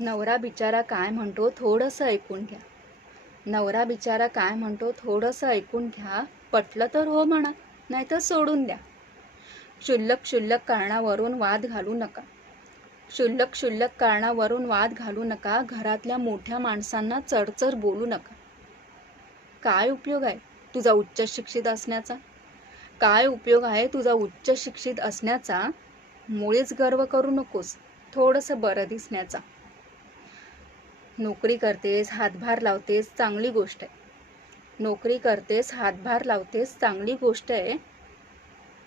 नवरा बिचारा काय म्हणतो थोडंसं ऐकून घ्या. नवरा बिचारा काय म्हणतो थोडंसं ऐकून घ्या. पटलं तर हो म्हणा, नाहीतर सोडून द्या. क्षुल्लक क्षुल्लक कारणावरून वाद घालू नका. क्षुल्लक क्षुल्लक कारणावरून वाद घालू नका. घरातल्या मोठ्या माणसांना चढचढ बोलू नका. काय उपयोग आहे तुझा उच्च शिक्षित असण्याचा? काय उपयोग आहे तुझा उच्च शिक्षित असण्याचा? मुळीच गर्व करू नकोस थोडंसं बरं दिसण्याचा. नोकरी करतेस, हातभार लावतेस, चांगली गोष्ट आहे. नोकरी करतेस, हातभार लावतेस, चांगली गोष्ट आहे.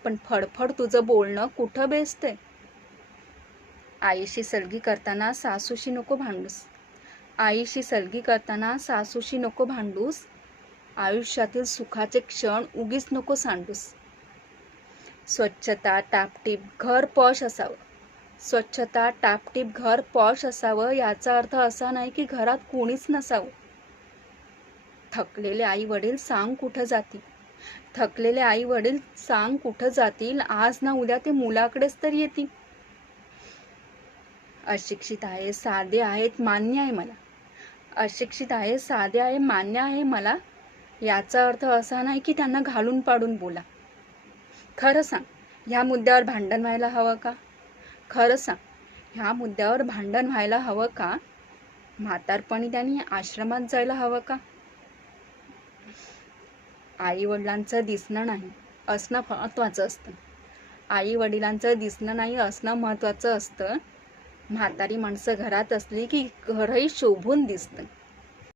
पण फडफड तुझं बोलणं कुठं बेसते? आईशी सलगी करताना सासूशी नको भांडूस. आईशी सलगी करताना सासूशी नको भांडूस. आयुष्यातील सुखाचे क्षण उगीच नको सांडूस. स्वच्छता, टापटीप, घर पॉश असावं. स्वच्छता, टापटीप, घर पॉश असावं याचा अर्थ असा नाही की घरात कोणीच नसावं. थकलेले आई वडील सांग कुठं जातील. थकलेले आई वडील सांग कुठं जातील. आज ना उद्या ते मुलाकडेच तर येतील. अशिक्षित आहे, साधे आहेत, मान्य आहे मला. अशिक्षित आहे, साधे आहे, मान्य आहे मला. याचा अर्थ असा नाही की त्यांना घालून पाडून बोला. खरं सांग, ह्या मुद्द्यावर भांडण व्हायला हवं का? खरं सांग, ह्या मुद्द्यावर भांडण व्हायला हवं का? म्हातारपणी त्यांनी आश्रमात जायला हवं का? आई वडिलांचं दिसणं नाही असणं महत्त्वाचं असतं. आई वडिलांचं दिसणं नाही असणं महत्त्वाचं असतं. म्हातारी माणसं घरात असली की घरही शोभून दिसतं.